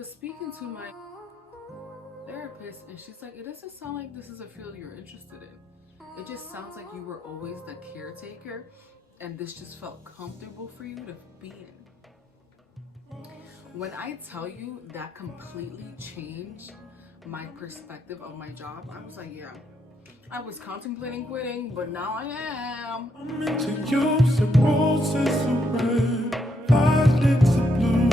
was speaking to my therapist, and she's like, it doesn't sound like this is a field you're interested in. It just sounds like you were always the caretaker, and this just felt comfortable for you to be in. When I tell you that completely changed my perspective of my job, I was like, yeah, I was contemplating quitting, but now I am. I'm into use roses red, violets of blue.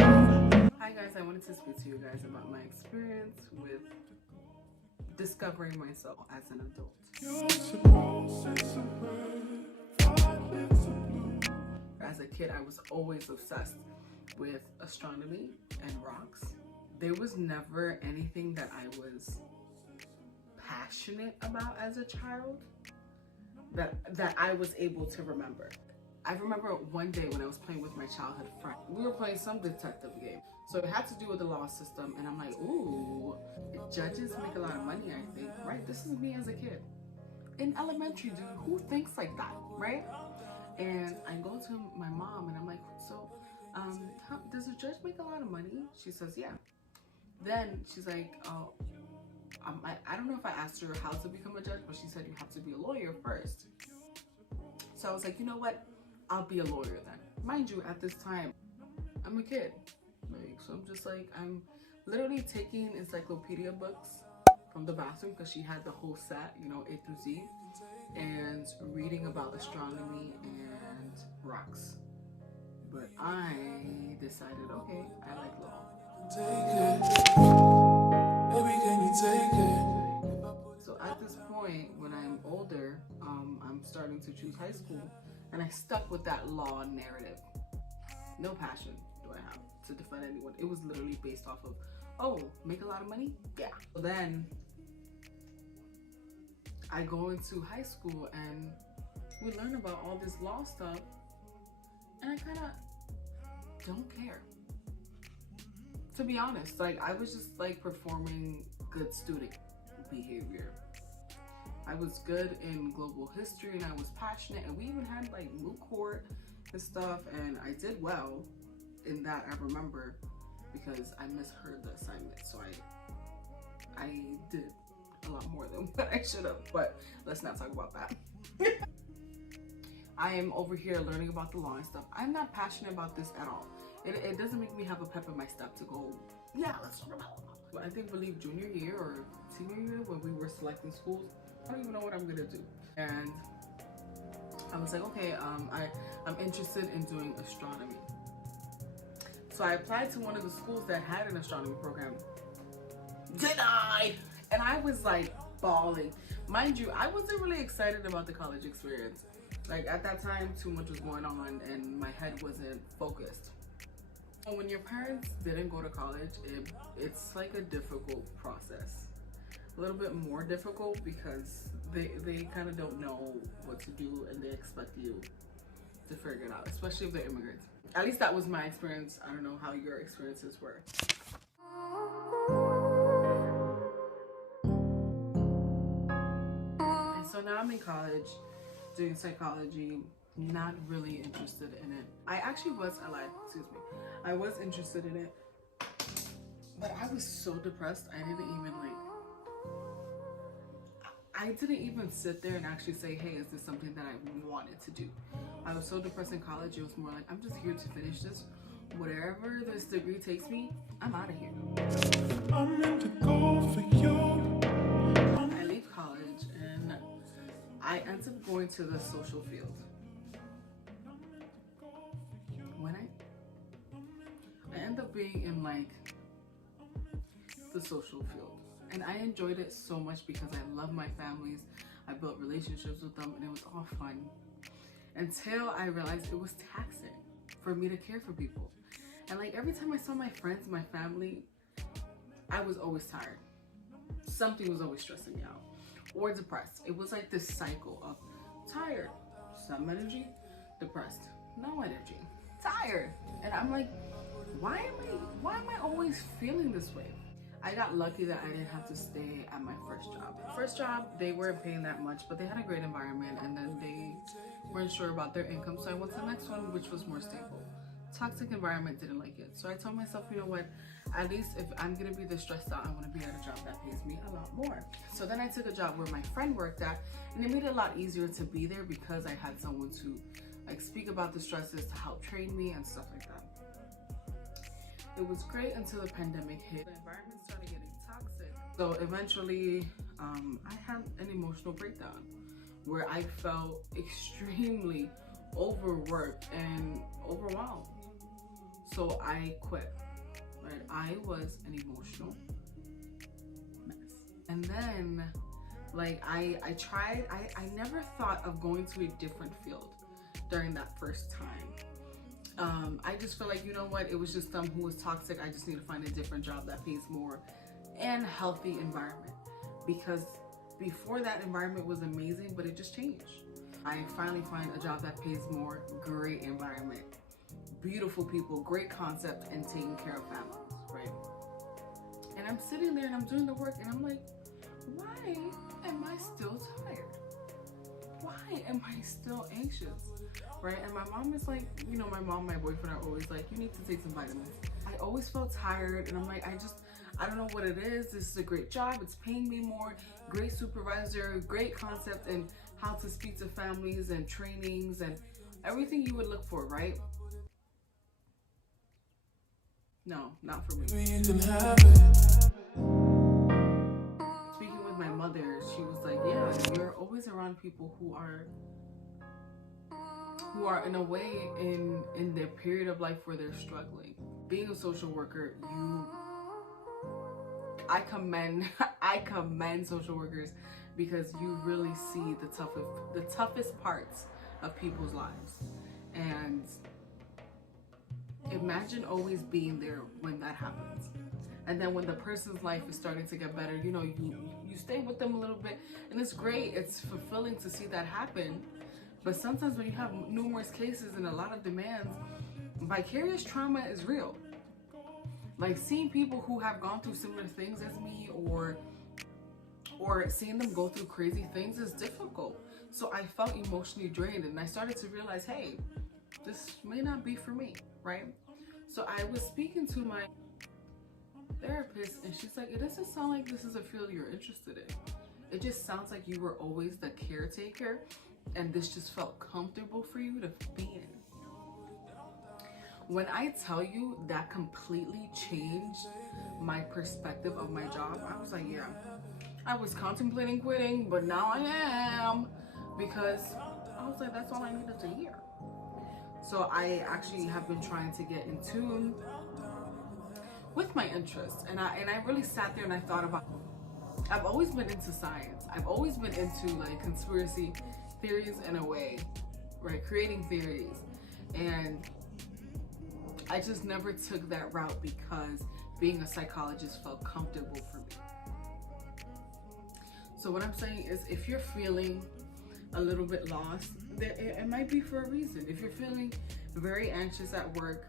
Hi guys, I wanted to speak to you guys about my experience with discovering myself as an adult. As a kid, I was always obsessed with astronomy and rocks. There was never anything that I was passionate about as a child that I was able to remember. I remember one day when I was playing with my childhood friend, we were playing some detective game. So it had to do with the law system, and I'm like, ooh, judges make a lot of money, I think, right? This is me as a kid. In elementary, dude, who thinks like that, right? And I go to my mom and I'm like, so does a judge make a lot of money? She says, yeah. Then she's like, oh, I don't know if I asked her how to become a judge, but she said you have to be a lawyer first. So I was like, you know what? I'll be a lawyer then. Mind you, at this time, I'm a kid. So I'm just like, I'm literally taking encyclopedia books from the bathroom because she had the whole set, you know, A through Z, and reading about astronomy and rocks. But I decided, okay, I like law. Baby, can you take it? So at this point, when I'm older, I'm starting to choose high school, and I stuck with that law narrative. No passion do I have to defend anyone. It was literally based off of, oh, make a lot of money? Yeah. So then I go into high school and we learn about all this law stuff, and I kind of don't care. To be honest, like I was just like performing good student behavior. I was good in global history and I was passionate, and we even had like moot court and stuff, and I did well in that, I remember, because I misheard the assignment, so I did a lot more than what I should have, but let's not talk about that. I am over here learning about the law and stuff. I'm not passionate about this at all. It doesn't make me have a pep in my step to go, yeah, let's talk about it. I think believe junior year or senior year when we were selecting schools, I don't even know what I'm gonna do. And I was like, okay, I'm interested in doing astronomy. So I applied to one of the schools that had an astronomy program. Denied! And I was like bawling. Mind you, I wasn't really excited about the college experience. Like at that time, too much was going on and my head wasn't focused. When your parents didn't go to college, it's like a difficult process. A little bit more difficult because they kind of don't know what to do and they expect you to figure it out, especially if they're immigrants. At least that was my experience. I don't know how your experiences were. And so now I'm in college doing psychology, not really interested in it. I was interested in it, but I was so depressed. I didn't even sit there and actually say, hey, is this something that I wanted to do? I was so depressed in college, it was more like, I'm just here to finish this. Whatever this degree takes me, I'm out of here. I'm meant to go for you. I leave college and I end up going to the social field. When I end up being in like the social field. And I enjoyed it so much because I love my families. I built relationships with them and it was all fun. Until I realized it was taxing for me to care for people. And like every time I saw my friends, my family, I was always tired. Something was always stressing me out or depressed. It was like this cycle of tired, some energy, depressed, no energy, tired. And I'm like, why am I always feeling this way? I got lucky that I didn't have to stay at my first job. First job, they weren't paying that much, but they had a great environment, and then they weren't sure about their income, so I went to the next one, which was more stable. toxic environment, didn't like it. So I told myself, you know what, at least if I'm gonna be this stressed out, I want to be at a job that pays me a lot more. So then I took a job where my friend worked at, and it made it a lot easier to be there because I had someone to like speak about the stresses, to help train me and stuff like that. It was great until the pandemic hit. The environment started getting toxic. So eventually I had an emotional breakdown where I felt extremely overworked and overwhelmed. So I quit, right? I was an emotional mess. And then like I never thought of going to a different field during that first time. I just feel like, you know what, it was just them who was toxic. I just need to find a different job that pays more and healthy environment, because before that environment was amazing, but it just changed. I finally find a job that pays more, great environment, beautiful people, great concept, and taking care of families, right? And I'm sitting there and I'm doing the work and I'm like, why am I still tired? Why am I still anxious, right? And my mom is like, you know, my mom, my boyfriend are always like, you need to take some vitamins. I always felt tired and I'm like, I don't know what it is. This is a great job. It's paying me more, great supervisor, great concept, and how to speak to families and trainings and everything you would look for, right? No, not for me. Speaking with my mother, she was like, yeah, you're always around people who are in a way in their period of life where they're struggling. Being a social worker, I commend social workers, because you really see the toughest parts of people's lives. And imagine always being there when that happens. And then when the person's life is starting to get better, you know, you stay with them a little bit, and it's great. It's fulfilling to see that happen. But sometimes when you have numerous cases and a lot of demands, vicarious trauma is real. Like seeing people who have gone through similar things as me, or seeing them go through crazy things is difficult. So I felt emotionally drained, and I started to realize, hey, this may not be for me, right? So I was speaking to my therapist, and she's like, it doesn't sound like this is a field you're interested in. It just sounds like you were always the caretaker, and this just felt comfortable for you to be in. When I tell you that completely changed my perspective of my job, I was like, yeah, I was contemplating quitting, but now I am, because I was like, that's all I needed to hear. So I actually have been trying to get in tune with my interests, and I really sat there and I thought about, I've always been into science. I've always been into like conspiracy theories in a way, right? Creating theories. And I just never took that route because being a psychologist felt comfortable for me. So what I'm saying is, if you're feeling a little bit lost, it might be for a reason. If you're feeling very anxious at work,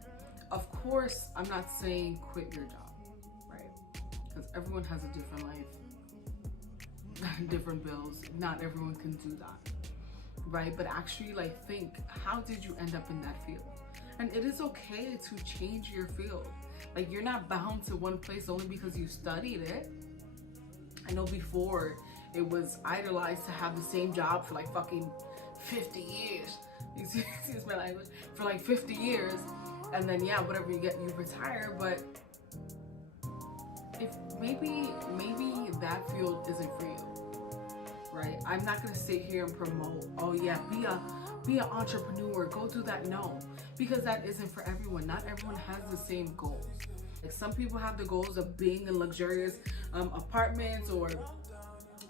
of course, I'm not saying quit your job, right? Because everyone has a different life, different bills. Not everyone can do that, right? But actually, like, think, how did you end up in that field? And it is okay to change your field. Like, you're not bound to one place only because you studied it. I know before it was idolized to have the same job for like fucking 50 years. Excuse my language. For like 50 years. And then, yeah, whatever you get, you retire. But if maybe that field isn't for you, right? I'm not gonna sit here and promote, oh yeah, be an entrepreneur, go do that. No, because that isn't for everyone. Not everyone has the same goals. Like, some people have the goals of being in luxurious apartments or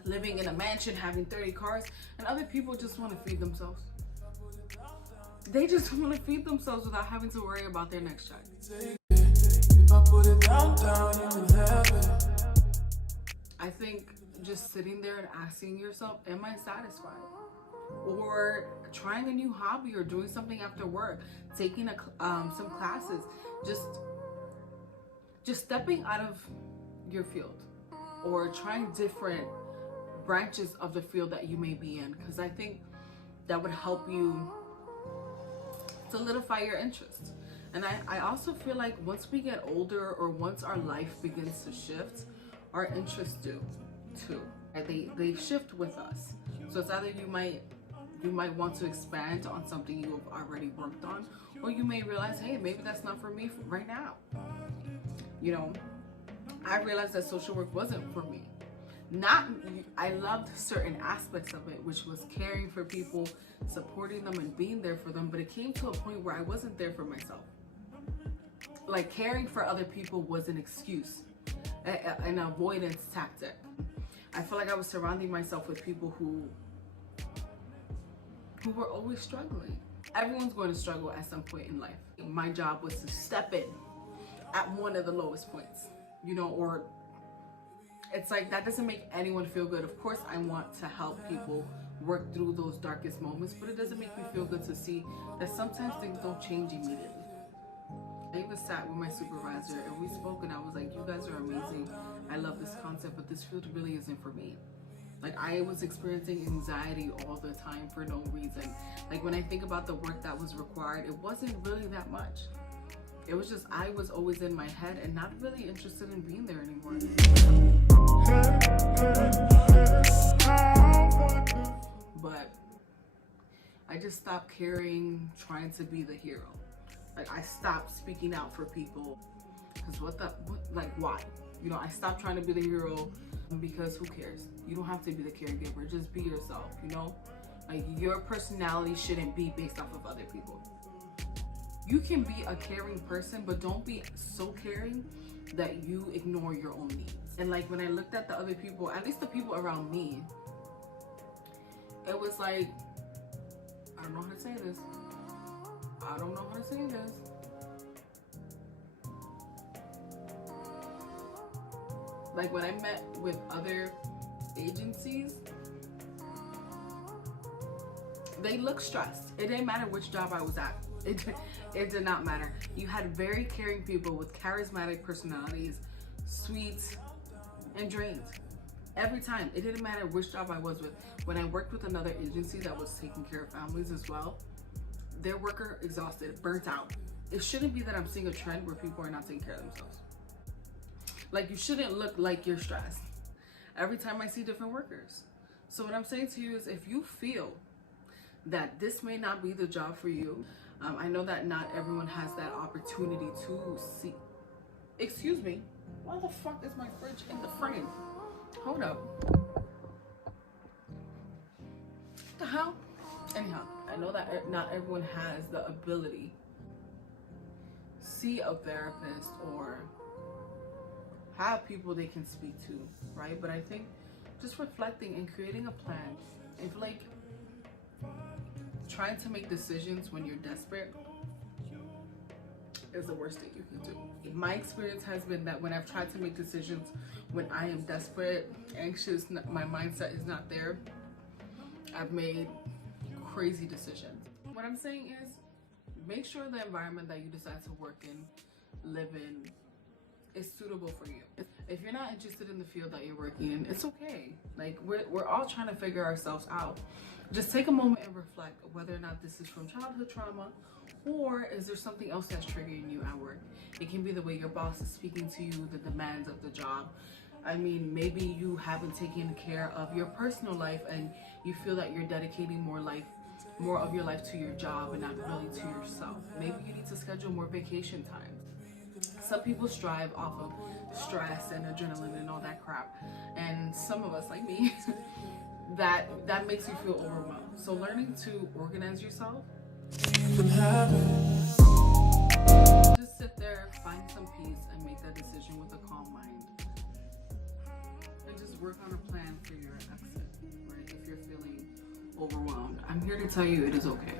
living in a mansion, having 30 cars, and other people just want to feed themselves. They just want to feed themselves without having to worry about their next check. I think just sitting there and asking yourself, am I satisfied? Or trying a new hobby, or doing something after work, taking some classes, just stepping out of your field, or trying different branches of the field that you may be in, because I think that would help you solidify your interest. And I also feel like once we get older, or once our life begins to shift, our interests do too. They shift with us. So it's either you might want to expand on something you've already worked on, or you may realize, hey, maybe that's not for me right now. You know, I realized that social work wasn't for me. I loved certain aspects of it, which was caring for people, supporting them and being there for them, but it came to a point where I wasn't there for myself. Like, caring for other people was an excuse, an avoidance tactic. I feel like I was surrounding myself with people who were always struggling. Everyone's going to struggle at some point in life. My job was to step in at one of the lowest points, you know, or it's like that doesn't make anyone feel good. Of course, I want to help people work through those darkest moments, but it doesn't make me feel good to see that sometimes things don't change immediately. I even sat with my supervisor and we spoke, and I was like, you guys are amazing. I love this concept, but this field really isn't for me. Like, I was experiencing anxiety all the time for no reason. Like, when I think about the work that was required, it wasn't really that much. It was just, I was always in my head and not really interested in being there anymore. But I just stopped caring, trying to be the hero. Like, I stopped speaking out for people. Because why? You know, I stopped trying to be the hero because who cares? You don't have to be the caregiver. Just be yourself, you know? Like, your personality shouldn't be based off of other people. You can be a caring person, but don't be so caring that you ignore your own needs. And like, when I looked at the other people, at least the people around me, it was like, I don't know how to say this. I don't know how to say this. Like, when I met with other agencies, they looked stressed. It didn't matter which job I was at. It did not matter. You had very caring people with charismatic personalities, sweet and drained. Every time. It didn't matter which job I was with. When I worked with another agency that was taking care of families as well, their worker exhausted, burnt out. It shouldn't be that I'm seeing a trend where people are not taking care of themselves. Like, you shouldn't look like you're stressed every time I see different workers. So what I'm saying to you is, if you feel that this may not be the job for you, I know that not everyone has that opportunity to see. Excuse me, why the fuck is my fridge in the frame? Hold up. What the hell? Anyhow, I know that not everyone has the ability to see a therapist or have people they can speak to, right? But I think just reflecting and creating a plan, and like trying to make decisions when you're desperate is the worst thing you can do. My experience has been that when I've tried to make decisions when I am desperate, anxious, my mindset is not there, I've made crazy decisions. What I'm saying is, make sure the environment that you decide to work in, live in, is suitable for you. If you're not interested in the field that you're working in, it's okay. Like, we're all trying to figure ourselves out. Just take a moment and reflect whether or not this is from childhood trauma, or is there something else that's triggering you at work? It can be the way your boss is speaking to you, the demands of the job. I mean, maybe you haven't taken care of your personal life and you feel that you're dedicating more of your life to your job and not really to yourself. Maybe you need to schedule more vacation time. Some people strive off of stress and adrenaline and all that crap, and some of us, like me, that makes you feel overwhelmed. So learning to organize yourself, just sit there, find some peace, and make that decision with a calm mind, and just work on a plan for your exit, right? If you're feeling overwhelmed, I'm here to tell you it is okay.